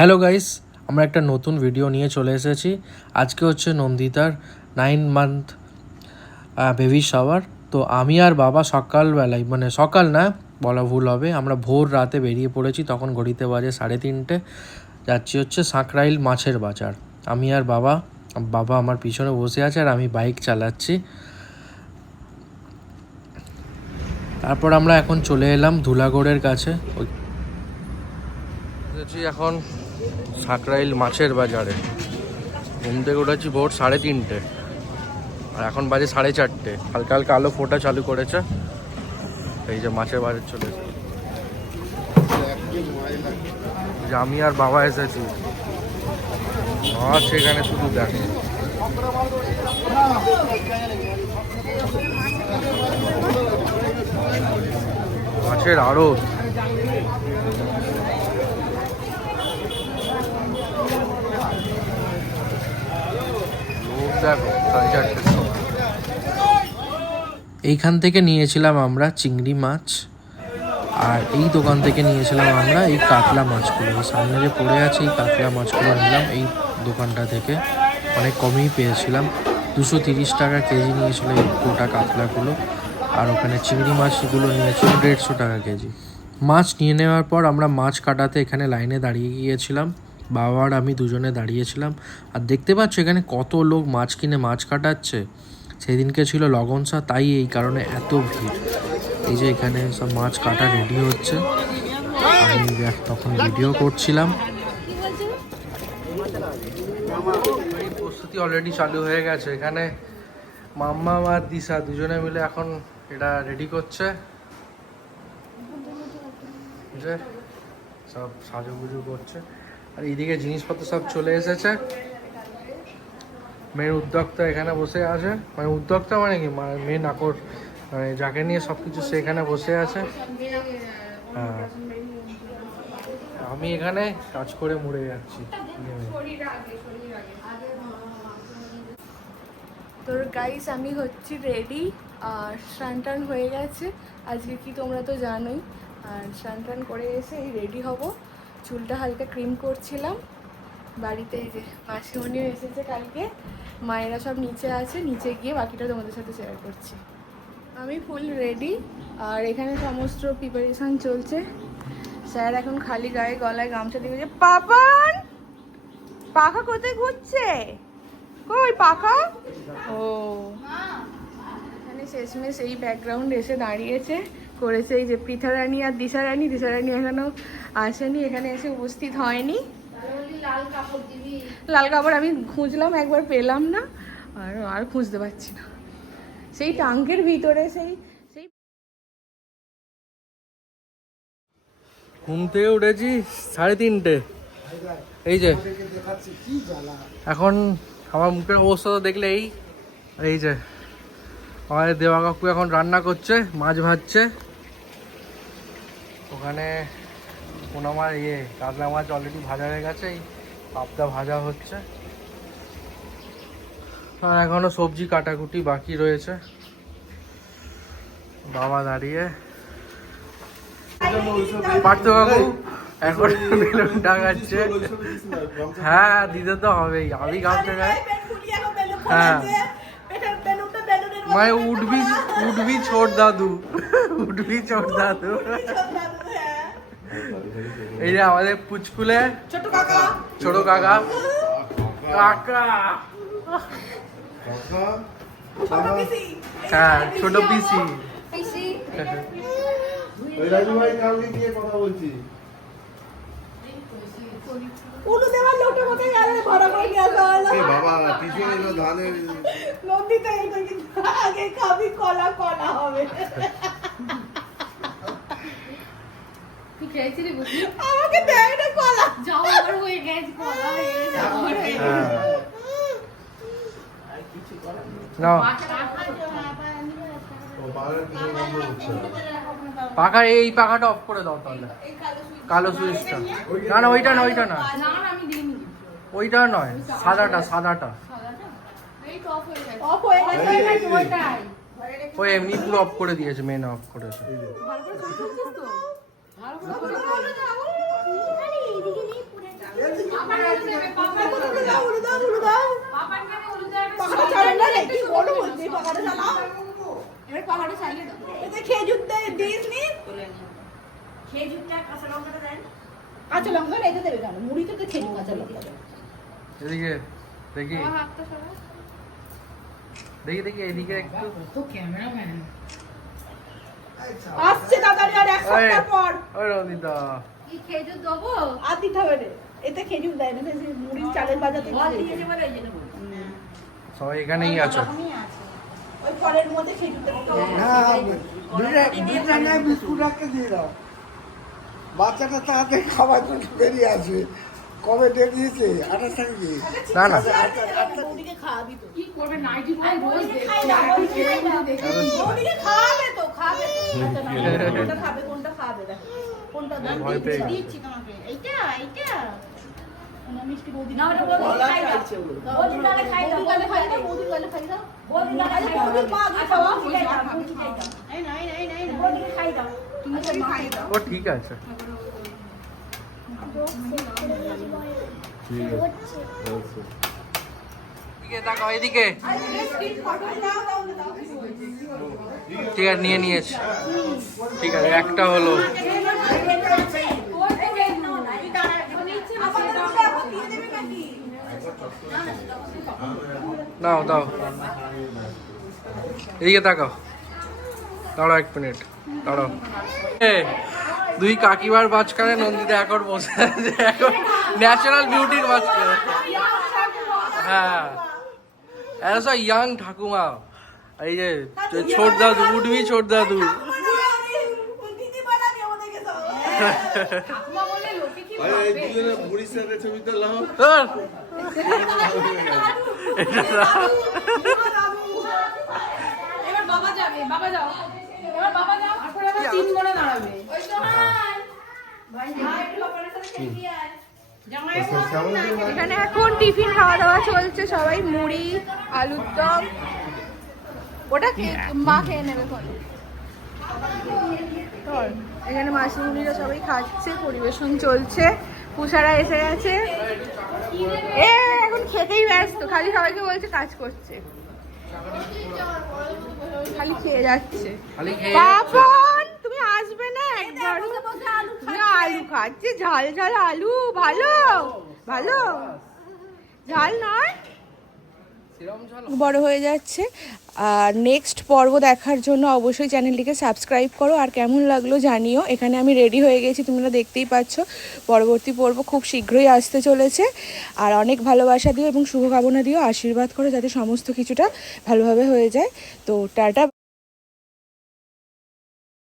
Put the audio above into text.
Hello guys, আমরা একটা নতুন ভিডিও নিয়ে চলে এসেছি। আজকে হচ্ছে নন্দিতার 9 মান্থ বেবি শাওয়ার। তো আমি আর বাবা সকালবেলায়, মানে সকাল না বলা ভুল হবে, আমরা ভোর রাতে বেরিয়ে পড়েছি। তখন ঘড়িতে বাজে 3:30। যাচ্ছি হচ্ছে সাঁকরাইল মাছের বাজার। আমি আর বাবা আমার পিছনে বসে আছে আর আমি বাইক চালাচ্ছি। তারপর আমরা এখন চলে এলাম ধুলাগড়ের কাছে। এখন সাঁকরাইল মাছের বাজারে ঘুম থেকে উঠেছি ভোর 3:30 আর এখন বাজে 4:30। হালকা হালকা আলো ফোটা চালু করেছে। এই যে মাছের বাজার চলেছে, যে আমি আর বাবা এসেছি। মাছ এখানে শুধু দেখে, মাছের আড়ত। দেখো 4:30 সময়। এইখান থেকে নিয়েছিলাম আমরা চিংড়ি মাছ, আর এই দোকান থেকে নিয়েছিলাম আমরা এই কাতলা মাছগুলো। এই সামনে যে পড়ে আছে এই কাতলা মাছগুলো নিলাম এই দোকানটা থেকে। অনেক কমেই পেয়েছিলাম, 230 টাকা কেজি নিয়েছিল এই গোটা কাতলাগুলো। আর ওখানে চিংড়ি মাছগুলো নিয়েছিল 150 টাকা কেজি। মাছ নিয়ে নেওয়ার পর আমরা মাছ কাটাতে এখানে লাইনে দাঁড়িয়ে গিয়েছিলাম। বাবা আর আমি দুজনে দাঁড়িয়েছিলাম। আর দেখতে পাচ্ছ এখানে কত লোক মাছ কিনে মাছ কাটাচ্ছে। সেদিনকে ছিল লগনসা, তাই এই কারণে এত ভিড়। এই যে এখানে সব মাছ কাটা রেডি হচ্ছে, আমি তখন ভিডিও করছিলাম। প্রস্তুতি অলরেডি চালু হয়ে গেছে। এখানে মাম্মা আর দিশা দুজনে মিলে এখন এটা রেডি করছে। সব সাজুগুজু করছে। আর এইদিকে জিনিসপত্র সব চলে এসেছে। মেন উদ্যোক্তা এখানে বসে আছে, মানে উদ্যোক্তা মানে কি, মেন আকর, মানে যাকে নিয়ে সব কিছু সে এখানে বসে আছে। হ্যাঁ, আমি এখানে কাজ করে মরে যাচ্ছি। তোর গাইস আমি হচ্ছি রেডি, আর স্নান টান হয়ে গেছে আজকে, কি তোমরা তো জানোই। আর স্নান টান করে এসে এই রেডি হব। চুলটা হালকা ক্রিম করছিলাম বাড়িতে। এই যে মাসিমণিও এসেছে কালকে, মায়েরা সব নিচে আছে, নিচে গিয়ে বাকিটা তোমাদের সাথে শেয়ার করছি। আমি ফুল রেডি, আর এখানে সমস্ত প্রিপারেশান চলছে। স্যার এখন খালি গায়ে গলায় গামছা দিয়ে বলছে, পাপান পাখা কোথায় ঘুরছে, কই পাখা? ও এখানে শেষমেশ এই ব্যাকগ্রাউন্ড এসে দাঁড়িয়েছে, করেছে এই যে পৃথা রানী আর দিশা রানী। দিশা রানী এখনও আসেনি, এখানে এসে উপস্থিত হয়নি। লাল কাপড় আমি খুঁজলাম, একবার পেলাম না, আর খুঁজতে পারছি না। সেই টাঙ্কের ভিতরে সেই ঘুম থেকে উঠেছি 3:30। এই যে এখন আমার মুখের অবস্থা তো দেখলে এই যে আমাদের দেওয়া কাকু এখন রান্না করছে, মাছ ভাজছে। ওখানে আমার কাতলা মাছ অলরেডি ভাজা হয়ে গেছে, এই পাবদা ভাজা হচ্ছে। আর এখনো সবজি কাটাকুটি বাকি রয়েছে। বাবা দাঁড়িয়ে, পার্থ কাকু এখন বেলুন টাঙাচ্ছে। হ্যাঁ দিতে তো হবেই, আমি গামছা গায়ে। হ্যাঁ মানে উঠবি ছোট দাদু, উঠবি ছোট দাদু। এই যে আমাদের পুচকুলে ছোট কাকা কাকা, হ্যাঁ ছোট পিসি। আমাকে দেয় না কলা, যাওয়ার হয়ে গেছে কলা পাখা, এই পাখাটা অফ করে দাও তাহলে, কালো সুইচটা। না না ওইটা না, ওইটা না, ওইটা নয়, সাদাটা। ওই এমনি পুরো অফ করে দিয়েছে, মেন অফ করেছে। কাঁচা লঙ্কা রেখে দেবে কেন? মুড়িতে তো খেজুর কাঁচা লঙ্কা দেবে। এদিকে দেখি আমার হাতটা সরা। দেখি এদিকে একটু। আসছে তাড়াতাড়ি আর এক সপ্তাহ পর। ওই রবিদা কি খেজুর দেবো? আর দিতে হবে রে। এতে খেজুর দেয় না, সেই মুড়ির চালের বাজাতে দিয়েছে বলে এই জন্য বলছি। সবাই এখানেই আছো। ওই ফলের মধ্যে খেজুরটা দিতে হবে। দুইটা নয় বিস্কুট একটা দিয়ে দাও। বাচ্চাটা তাড়াতাড়ি খাবার জন্য বেরিয়ে আসবে। কবে ডেট দিয়েছে? 28 তারিখে। না না বৌদিকে খাওয়াবি তো। কি করবে নাইটি পরে রোজ বৌদিকে খাওয়াবে তো, খাবে তো। আচ্ছা, না, কোনটা খাবে, কোনটা খাবে দেখো। কোনটা দাও? ভয় পেয়ে গেছে। দিচ্ছি তোমাকে। এইটা। কোনো মিষ্টি বৌদি না, ওটা বৌদি গলা খাই দাও। চাইছে ওর। বৌদির গালে খাই দাও, বৌদির গালে খাই দাও, বৌদির গালে খাই দাও। বৌদির গালে আরে খাই দাও। বৌদির পা দিয়ে আচ্ছা, খাওয়া। বৌদিকে দাও, বৌদিকে দাও। এই না, এই না, এই না। বৌদিকে খাই দাও। তুমি তো খাই দাও। ও ঠিক আছে। এদিকে তাকাও এদিকে। ঠিক আছে নিয়ে নিয়েছি। ঠিক আছে একটা হলো। দাও দাও এদিকে তাকাও। দাঁড়াও 1 মিনিট দাঁড়াও। দুই কাকিমার মাঝখানে নন্দিতা এখন বসে আছে, এখন ন্যাচারাল বিউটির মাঝখানে। হ্যাঁ এসা ইয়াং ঠাকুমা। এই যে ছোট দাদু উঠবি, ছোট দাদু। দিদি বানাবি আমাদেরকে দাও। ঠাকুমা বলে লোকে কি ভাবে? ধর। এবার বাবা যাবে, বাবা যাও। এবার বাবা যাও, তারপরে আবার 3 মনে দাঁড়াবে। এখানে এখন টিফিন খাওয়া দাওয়া চলছে, সবাই মুড়ি আলুর দম। ওটা মা খেয়ে নেবে ফলে। এখানে মাসিমুনিরা সবাই খাচ্ছে, পরিবেশন চলছে। পুষারা এসে গেছে, এ এখন খেতেই ব্যস্ত, খালি সবাইকে বলছে কাজ করছে, খালি খেয়ে যাচ্ছে। খালি খেয়ে বাপন তুমি আসবে না একবার? তুমি আলু খাচ্ছে, ঝাল ঝাল আলু। ভালো ভালো ঝাল নয়, বড় হয়ে যাচ্ছে। আর নেক্সট পর্ব দেখার জন্য অবশ্যই চ্যানেলটিকে সাবস্ক্রাইব করো। আর কেমন লাগলো জানিও। এখানে আমি রেডি হয়ে গেছি, তোমরা দেখতেই পাচ্ছ। পরবর্তী পর্ব খুব শীঘ্রই আসতে চলেছে। আর অনেক ভালোবাসা দিও এবং শুভকামনা দিও, আশীর্বাদ করো যাতে সমস্ত কিছুটা ভালোভাবে হয়ে যায়। তো টাটা।